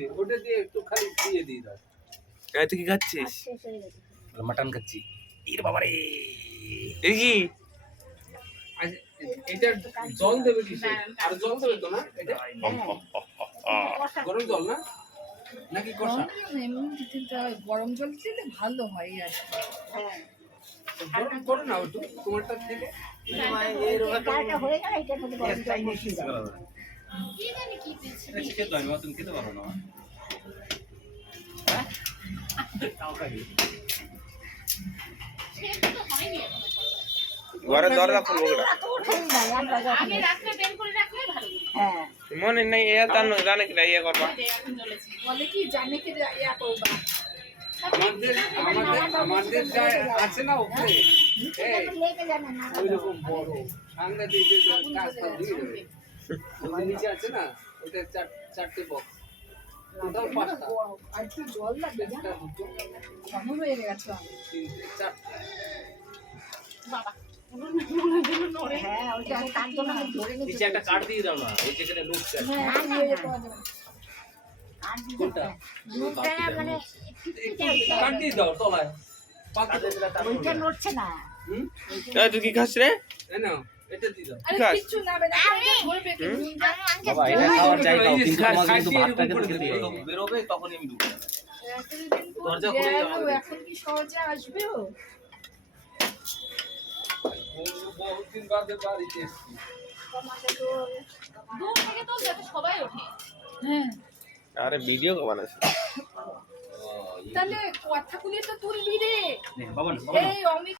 দিবে, ওটা দিয়ে একটু খালি দিয়ে দিয়ে দাও। তুই কি খাচ্ছিস? মাটন খাচ্ছি। ইরে বাবা রে, এই কি এটা জল দেবে কিসে? আর জল দেবে তো না? এটা গরম জল না নাকি কষা? গরম জল দিলে ভালো হয় আর গরম করো না একটু তোমারটা থেকে। খেতে পারো না ঘরে দরজা খুলবো মনে নেই জানে কি ইয়ে করবা বলে কি জানে কি ইয়া করবা আমাদের যা আছে না উপরে ওইরকম বড় সাংঘাতিক কাজ দিয়ে দেবে। ওই নিচে আছে না ওইটা চারটে বক্স টোটাল 5টা। আর কি জল লাগবে একটা দুটো কেমন হয়ে গেছে তিনটে চারটে। বাবা হ্যাঁ ওইটা তার জন্য আমি ধরে নিচ্ছি নিচে একটা কাট দিয়ে দাও না ওই যেখানে লুকছে কোনটা মানে কাট দিয়ে দাও তলায় ওইটা নড়ছে না তুই কি খাস রে? না এটা দিয়ে দাও। আরে কিছু না বে না ধরবে কি বাবা এটা খাওয়ার জায়গা কিন্তু তোমাকে কিন্তু ভাতটাকে তো খেতে হবে। বেরোবে তখনই আমি ঢুকবো। দরজা খুলে এখন কি সহজে আসবে ও বহুত দিন বাদে বাড়িতে এসেছি। দূর থেকে তো যাতে সবাই ওঠে হ্যাঁ আরে ভিডিও বানাস তাহলে কথাগুলি তো তুলবি রে বাবা এই অমিত